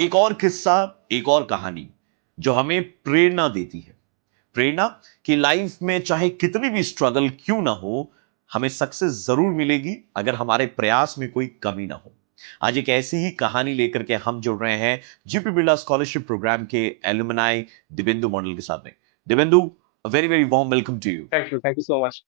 एक और किस्सा, एक और कहानी जो हमें प्रेरणा देती है। प्रेरणा कि लाइफ में चाहे कितनी भी स्ट्रगल क्यों ना हो, हमें सक्सेस जरूर मिलेगी अगर हमारे प्रयास में कोई कमी ना हो। आज एक ऐसी ही कहानी लेकर के हम जुड़ रहे हैं जीपी बिरला स्कॉलरशिप प्रोग्राम के एलुमनाई दिवेंदु मॉडल के साथ में। Dibyendu, very very warm welcome to you. Thank you so much.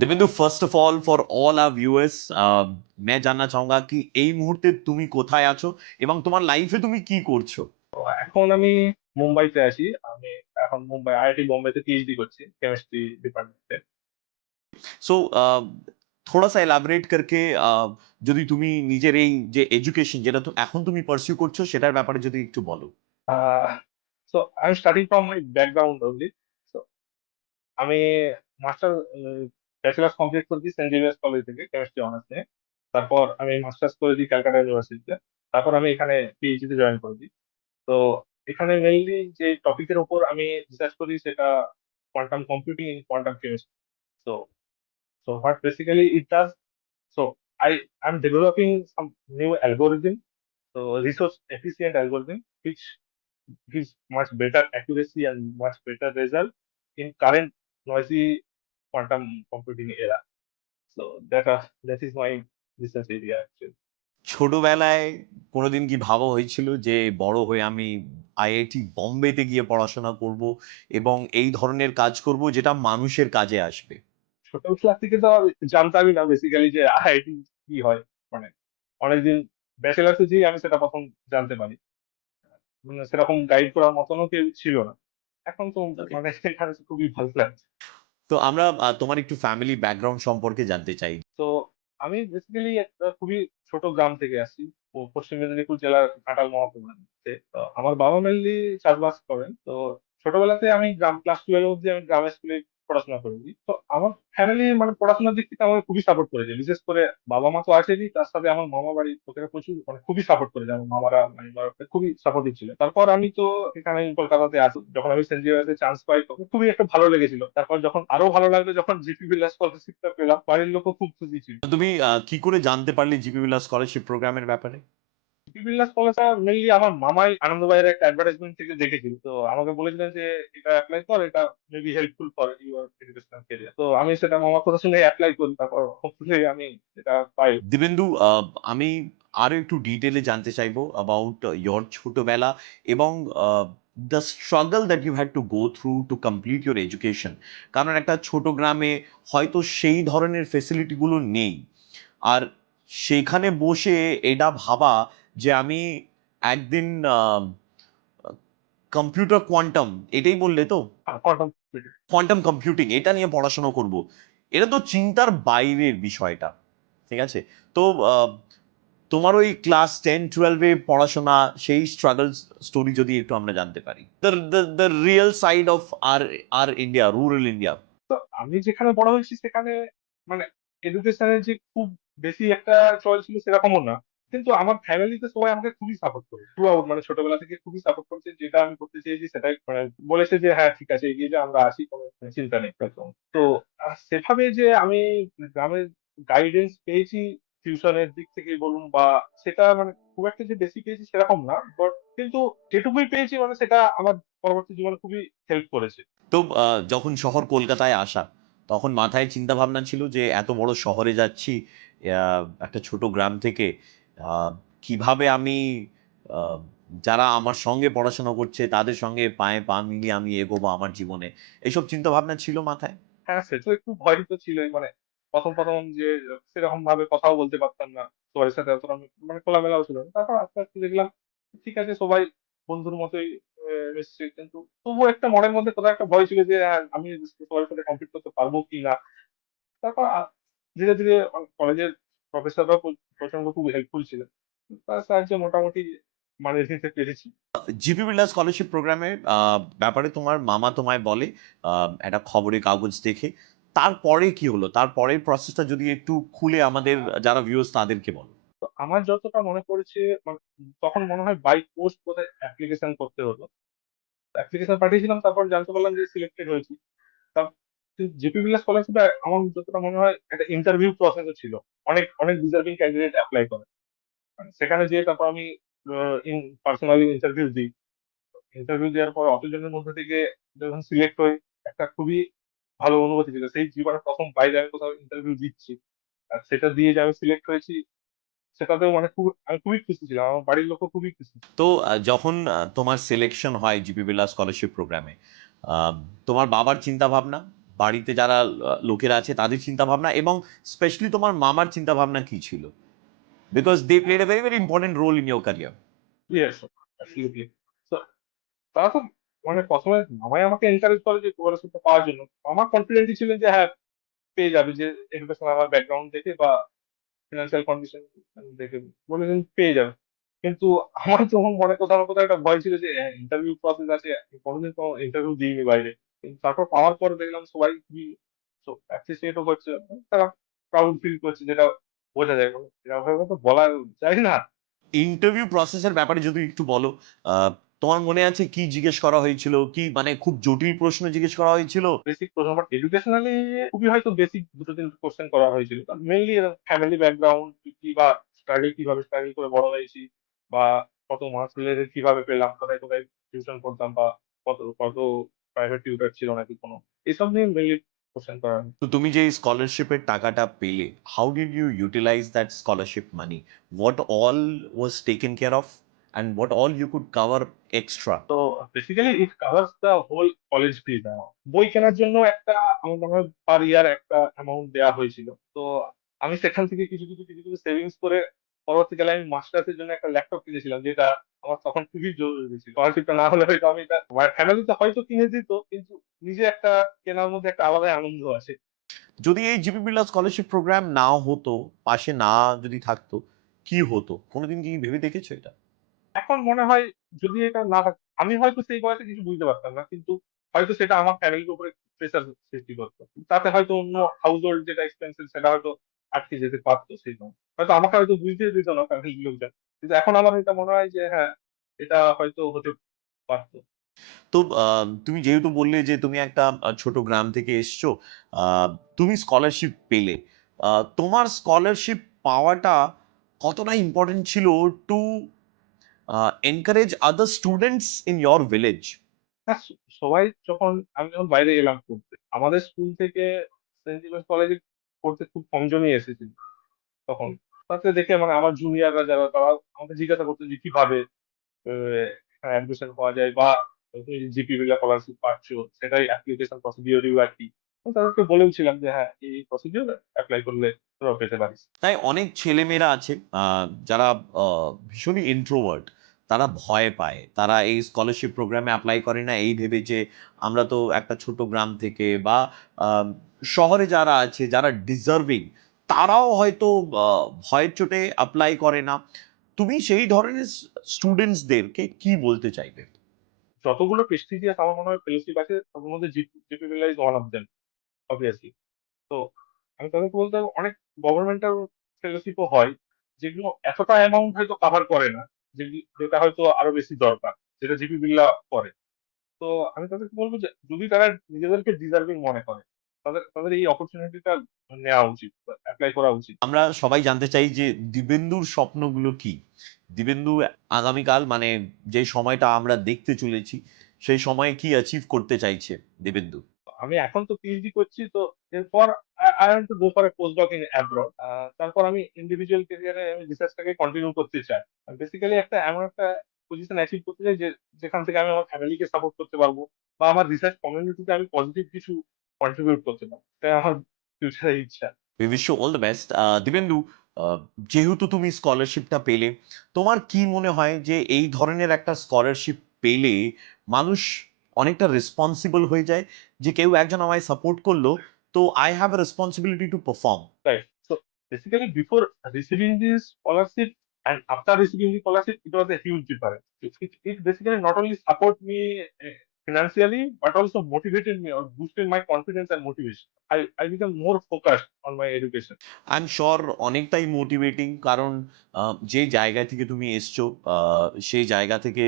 Dibyendu, first of all for all our viewers, मैं जानना चाहूंगा कि এই মুহূর্তে তুমি কোথায় আছো এবং তোমার লাইফে তুমি কি করছো। তো এখন আমি মুম্বাইতে আছি। আমি এখন মুম্বাই আইআইটি বোম্বেতে পিএইচডি করছি কেমিস্ট্রি ডিপার্টমেন্টে। সো থোড়া সা এলাবোরেট করকে যদি তুমি নিজের এই যে এডুকেশন যেটা তো এখন তুমি পার্সিউ করছো সেটার ব্যাপারে যদি একটু বলো। Ah so I am starting from my background only. So আমি মাস্টার ব্যাচেলার্স কমপ্লিট করেছি সেন্ট জেভিয়ার্স কলেজ থেকে কেমিস্ট্রি অনার্স নিয়ে। তারপর আমি মাস্টার্স করেছি ক্যালকাটা ইউনিভার্সিটিতে। তারপর আমি এখানে পিএইচডি তে জয়েন করেছি। তো এখানে মেইনলি যে টপিকের উপর আমি রিসার্চ করি সেটা quantum computing in quantum chemistry. So so what basically it does. So I'm developing some new algorithm, so resource efficient algorithm, which gives much better accuracy and much better result in current noisy quantum computing era. So that is my research area actually. ছোটবেলায় কোনোদিন কি ভাবা হয়েছিল যে বড় হয়ে আমি IIT বোম্বেতে গিয়ে পড়াশোনা করব এবং এই ধরনের কাজ করব যেটা মানুষের কাজে আসবে? ছোটবেলা থেকে তো জানতামই না বেসিক্যালি যে আইআইটি কি হয়। মানে অনেকদিন ব্যাচেলার্সে যেই আমি সেটা প্রথম জানতে পারি। মানে সেরকম গাইড করার মতনও কেউ ছিল না। এখন তো ওকে। মানে এখানে খুবই ভালো লাগছে। তো আমরা তোমার একটু ফ্যামিলি ব্যাকগ্রাউন্ড সম্পর্কে জানতে চাই। তো আমি বেসিক্যালি একটা খুবই ছোট গ্রাম থেকে আসছি। পশ্চিম মেদিনীপুর জেলার ঘাটাল মহকুমাতে। তো আমার বাবা মেনলি চাষবাস করেন। তো ছোটবেলাতে আমি গ্রাম ক্লাস 12 অব্দি আমি গ্রামের স্কুলে পড়াশোনা করেছি। তো আমার ফ্যামিলি মানে পড়াশোনার দিক থেকে আমাকে খুবই সাপোর্ট করেছে। বিশেষ করে বাবা মা তো আছেনই, তার সাথে আমার মামা বাড়ির লোকেরা প্রচুর মানে খুবই সাপোর্ট করেছে। আমার মামারা মামিমারা খুবই সাপোর্টিভ ছিল। তারপর আমি তো এখানে কলকাতাতে আসি। যখন আমি সেন্ট জেভিয়ার্সে চান্স পাই তখন খুবই একটা ভালো লেগেছিল। তারপর যখন আরো ভালো লাগলো যখন জিপি বিড়লা স্কলারশিপটা পেলাম, বাড়ির লোকও খুব খুশি ছিল। তুমি কি করে জানতে পারলে জিপি বিড়লা স্কলারশিপ প্রোগ্রামের ব্যাপারে? বিড়লা স্কলারটা মেইনলি আমার মামাই আনন্দবাজারের একটা অ্যাডভার্টাইজমেন্ট থেকে দেখেছিল। তো আমাকে বলেছিলেন যে এটা এপ্লাই কর, এটা maybe helpful for your educational career. তো আমি সেটা মামার কথা শুনে এপ্লাই করি। তারপর হোপফুলি আমি এটা পাই। দিবেন্দু, আমি আরো একটু ডিটেলে জানতে চাইবো অ্যাবাউট ইয়োর ছোটবেলা এবং the struggle that you had to go through to complete your education. কারণ একটা ছোট গ্রামে হয়তো সেই ধরনের ফেসিলিটিগুলো নেই। আর সেখানে বসে এটা ভাবা যে আমি একদিন কম্পিউটার কোয়ান্টাম, এটাই বললে তো? কোয়ান্টাম কোয়ান্টাম কম্পিউটিং এটা নিয়ে পড়াশোনা করব। এটা তো চিন্তার বাইরের বিষয়টা। ঠিক আছে? তো আহ, তোমার ওই ক্লাস 10-12 এ পড়াশোনা সেই স্ট্রাগল স্টোরি যদি একটু আমরা জানতে পারি। The real side of our our India, rural India. তো আমি যেখানে বড় হয়েছি সেখানে মানে এডুকেশনের যে খুব বেশি একটা চয়েস ছিল সেরকমও না। কিন্তু আমার ফ্যামিলিতে সবাই আমাকে খুবই সাপোর্ট করে থ্রু আউট, মানে ছোটবেলা থেকে খুবই সাপোর্ট করেছে। যেটা আমি করতে চেয়েছি সেটাই মানে বলেছে যে হ্যাঁ ঠিক আছে এগিয়ে যা, আমরা আছি, কোনো চিন্তা নেই একদম। তো সেভাবে যে আমি গ্রামের গাইডেন্স পেয়েছি টিউশনের দিক থেকে বলুন বা সেটা মানে খুব একটা যে বেশি পেয়েছি সেরকম না, বাট কিন্তু যেটুকুই পেয়েছি মানে সেটা আমার পরবর্তী জীবনে খুবই হেল্প করেছে। তো যখন শহর কলকাতায় আসা, তখন মাথায় চিন্তা ভাবনা ছিল যে এত বড় শহরে যাচ্ছি, একটা ছোট গ্রাম থেকে আহ, কিভাবে আমি আহ, যারা আমার সঙ্গে পড়াশোনা করছে তাদের সঙ্গে পায়ে পা মিলিয়ে আমি এগোবো আমার জীবনে, এইসব চিন্তা ভাবনা ছিল মাথায়? হ্যাঁ, সে তো একটু ভয় তো ছিলই। মানে ১ম যে সেরকম ভাবে কথাও বলতে পারতাম না। সবার সাথে অতটা মানে খোলামেলাও ছিল না। তারপর আস্তে, আস্তে দেখলাম ঠিক আছে সবাই বন্ধুর মতোই মিশছে। কিন্তু তবুও একটা মনের মধ্যে কোথাও একটা ভয় ছিল যে আমি সবার সাথে কম্পিট করতে পারবো কিনা। তারপর ধীরে, ধীরে কলেজের প্রফেসররাও প্রচন্ড খুব হেল্পফুল ছিলেন। তার সাহায্যে মোটামুটি মানিয়ে নিতে পেরেছি। জিপি বিড়লা স্কলারশিপ প্রোগ্রামের ব্যাপারে তোমার মামা তোমায় বলে একটা খবরের কাগজ দেখে। তারপরে কি হলো? তারপরের প্রসেসটা যদি একটু খুলে আমাদের যারা ভিউয়ার্স তাদেরকে বলো। তো আমার যতটা মনে পড়েছে মানে তখন মনে হয় বাই পোস্ট বোধহয় অ্যাপ্লিকেশন করতে হতো। অ্যাপ্লিকেশন পাঠিয়েছিলাম, তারপর জানতে পারলাম যে সিলেক্টেড হয়েছি। তার জেপি বিড়লা স্কলারশিপে আমার যতটা মনে হয় একটা ইন্টারভিউ প্রসেসও ছিল। অনেক অনেক ডিজার্ভিং ক্যান্ডিডেট অ্যাপ্লাই করে। মানে সেখানে যেয়ে তারপর আমি ইন পার্সোনালি ইন্টারভিউ দিই। ইন্টারভিউ দেওয়ার পর অতজনের মধ্যে থেকে যখন সিলেক্ট হই, একটা খুবই ভালো অনুভূতি ছিল। সেই জীবনে ১ম বাইরে আমি কোথাও ইন্টারভিউ দিচ্ছি। আর সেটা দিয়ে যে আমি সিলেক্ট হয়েছি, সেটাতেও মানে আমি খুবই খুশি ছিলাম। আমার বাড়ির লোকও খুবই খুশি। তো যখন তোমার সিলেকশন হয় জিপি বিড়লা স্কলারশিপ প্রোগ্রামে, তোমার বাবার চিন্তা ভাবনা, বাড়িতে যারা লোকেরা আছে তাদের চিন্তা ভাবনা, এবং স্পেশালি তোমার মামার চিন্তা ভাবনা কি ছিল? Because they played a very very important role in your career. Yes, absolutely. তো তারা তো মানে ১ম এ মামাই আমাকে এনকারেজ করে যে স্কলারশিপটা পাওয়ার জন্য। মামা কনফিডেন্টই ছিলেন যে হ্যাঁ, পেয়ে যাবে, যে এডুকেশন আমার ব্যাকগ্রাউন্ড দেখে বা ফিনান্সিয়াল কন্ডিশন দেখে বলেছেন পেয়ে যাবে। কিন্তু আমার তখন মনে কোথাও না কোথাও একটা ভয় ছিল যে ইন্টারভিউ প্রসেস আছে। আমি কোনোদিন কোনো ইন্টারভিউ দিইনি বাইরে। কিন্তু তারপর পাওয়ার পরে দেখলাম সবাই খুবই অ্যাপ্রিসিয়েট ও করছে। তারা প্রাউড ফিল করছে, যেটা বোঝা যায়। এরকম তো বলা যায় না। ইন্টারভিউ প্রসেসের ব্যাপারে যদি একটু বলো, আহ, তোমার মনে আছে কি জিজ্ঞেস করা হয়েছিল? কি মানে খুব জটিল প্রশ্ন জিজ্ঞেস করা হয়েছিল? বেসিক প্রশ্ন, বাট এডুকেশনালি খুবই হয়তো বেসিক ২-৩ কোশ্চেন করা হয়েছিল। মেইনলি ফ্যামিলি ব্যাকগ্রাউন্ড কি, বা কিভাবে স্ট্রাগল করে বড় হয়েছি, বা কত মার্কস রিলেটেড কিভাবে পেলাম, কোথায় কোথায় টিউশন করতাম, বা কত কত প্রাইভেট টিউটর ছিল নাকি কোনো, এসব নিয়ে মেইনলি কোশ্চেন করা হয়। তো তুমি যে স্কলারশিপের টাকাটা পেলে, how did you utilize that scholarship money? What all was taken care of, and what all you could cover extra? তো basically it covers the whole college fees amount. বই কেনার জন্য একটা আমার মনে হয় পার ইয়ার একটা অ্যামাউন্ট দেওয়া হয়েছিল। তো আমি সেখান থেকে কিছু সেভিংস করে পরবর্তীকালে আমি মাস্টার্স এর জন্য একটা ল্যাপটপ কিনেছিলাম, যেটা আমার তখন খুবই জরুরি ছিল। স্কলারশিপটা না হলে হয়তো আমি এটা, আমার ফ্যামিলিতে হয়তো কিনে দিত, কিন্তু নিজে একটা কেনার মধ্যে একটা আলাদা আনন্দ আছে। যদি এই জিপি বিড়লা স্কলারশিপ প্রোগ্রাম না হতো, পাশে না যদি থাকতো, কি হতো? কোনোদিন কি ভেবে দেখেছো এটা? এখন মনে হয় যদি এটা না থাকতো, আমি হয়তো সেই বয়সে কিছু বুঝতে পারতাম না, কিন্তু হয়তো সেটা আমার ফ্যামিলির উপরে প্রেশার সৃষ্টি করতো। তাতে হয়তো অন্য হাউস হোল্ড যেটা এক্সপেন্সেস সেটা হয়তো আটকে যেতে পারতো সেই সময়। হয়তো আমাকে হয়তো বুঝতে দিত না ফ্যামিলির লোকজন। কিন্তু এখন আমার এটা মনে হয় যে হ্যাঁ, এটা হয়তো হতে পারতো। তো তুমি যেহেতু বললে যে তুমি একটা ছোট গ্রাম থেকে এসছো, তুমি স্কলারশিপ পেলে, তোমার স্কলারশিপ পাওয়াটা কতটা ইম্পর্টেন্ট ছিল to encourage other students in your village? হ্যাঁ, সবাই যখন, আমি যখন বাইরে এলাম পড়তে, আমাদের স্কুল থেকে সেন্ট জেভিয়ার্স কলেজে পড়তে খুব কমজনই এসেছিল তখন। তাতে দেখে মানে আমার জুনিয়ররা যারা, তারা আমাকে জিজ্ঞাসা করতো যে কিভাবে অ্যাডমিশন পাওয়া যায়, বা তুমি জিপি বিড়লা স্কলারশিপ পাচ্ছ, সেটাই অ্যাপ্লিকেশন প্রসিডিওরই আর কি। তো তাদেরকে বলেওছিলাম যে হ্যাঁ, এই প্রসিডিওর অ্যাপ্লাই করলে তোরা পেতে পারিস। তাই অনেক ছেলেমেয়েরা আছে যারা ভীষণই ইন্ট্রোভার্ট, তারা ভয় পায়, তারা এই স্কলারশিপ প্রোগ্রামে অ্যাপ্লাই করে না এই ভেবে যে আমরা তো একটা ছোট গ্রাম থেকে, বা আম, শহরে যারা আছে যারা ডিজার্ভিং, তারাও হয়তো ভয়ের চোটে অ্যাপ্লাই করে না। তুমি সেই ধরনের স্টুডেন্টসদেরকে কি বলতে চাইবে? যতগুলো প্রেস্টিজিয়াস আমার মনে হয় ফেলোশিপ আছে, তার মধ্যে GP Birla is one of them, obviously. তো আমি তাদেরকে বলতে হবে, অনেক গভর্নমেন্টাল ফেলোশিপও হয়, যেগুলো এতটা অ্যামাউন্ট হয়তো কাভার করে না, যেটা হয়তো আরো বেশি দরকার, যেটা জিপি বিড়লা করে। তো আমি তাদেরকে বলবো যে যদি তারা নিজেদেরকে ডিজার্ভিং মনে করে, তাদের তাদের এই অপরচুনিটিটা নেওয়া উচিত, অ্যাপ্লাই করা উচিত। আমরা সবাই জানতে চাই যে দিবেন্দুর স্বপ্নগুলো কি। দিবেন্দু আগামীকাল, মানে যে সময়টা আমরা দেখতে চলেছি, সেই সময়ে কি অ্যাচিভ করতে চাইছে দিবেন্দু? আমি এখন তো পিএইচডি করছি, তো এরপর I want to go for a post doc in abroad. তারপর আমি ইন্ডিভিজুয়াল ক্যারিয়ারে আমি রিসার্চটাকে কন্টিনিউ করতে চাই। বেসিক্যালি একটা এমন একটা পজিশন অ্যাচিভ করতে চাই যে, যেখান থেকে আমি আমার ফ্যামিলিকে সাপোর্ট করতে পারবো, বা আমার রিসার্চ কমিউনিটিতে আমি পজিটিভ কিছু কন্ট্রিবিউট করতে পারবো। এটাই আমার ফিউচারের ইচ্ছা। We wish you all the best. Dibyendu, যেহেতু তুমি স্কলারশিপটা পেলে, তোমার কি মনে হয় যে এই ধরনের একটা স্কলারশিপ পেলে মানুষ অনেকটা রেসপন্সিবল হয়ে যায়, যে কেউ একজন আমায় সাপোর্ট করলো, তো I have a responsibility to perform? Right. So basically, before receiving this scholarship and after receiving the scholarship, it was a huge difference. It basically not only support me financially, but also motivated me or boosted my confidence and motivation. I become more focused on my education. I am sure অনেকটাই motivating, কারণ যে জায়গা থেকে তুমি এসছো, সেই জায়গা থেকে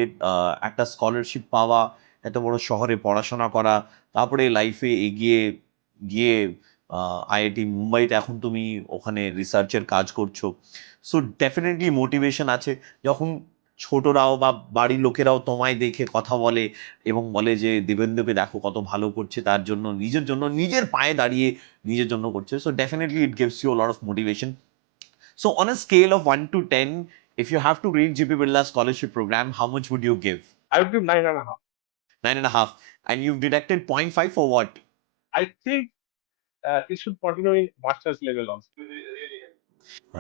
একটা স্কলারশিপ পাওয়া, এত বড় শহরে পড়াশোনা করা, তারপরে লাইফে এগিয়ে গিয়ে আইআইটি মুম্বাইতে এখন তুমি ওখানে রিসার্চের কাজ করছো। সো ডেফিনেটলি মোটিভেশন আছে। যখন ছোটরাও বা বাড়ির লোকেরাও তোমায় দেখে কথা বলে এবং বলে যে দিবেন্দুকে দেখো কত ভালো করছে তার জন্য নিজের পায়ে দাঁড়িয়ে নিজের জন্য করছে। So definitely it gives you a lot of motivation. So on a scale of 1 to 10, if you have to rate GP Birla scholarship program, how much would you give? I would give 9.5. 9.5. And you've deducted zero point 0.5 for what? I think it should continue in master's level also.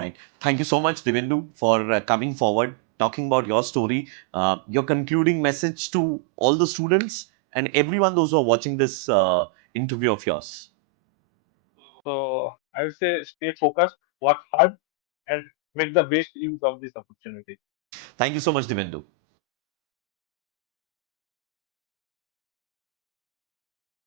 Right. Thank you so much, Divendu, for coming forward, talking about your story, your concluding message to all the students and everyone those who are watching this interview of yours. So I would say stay focused, work hard, and make the best use of this opportunity. Thank you so much, Divendu.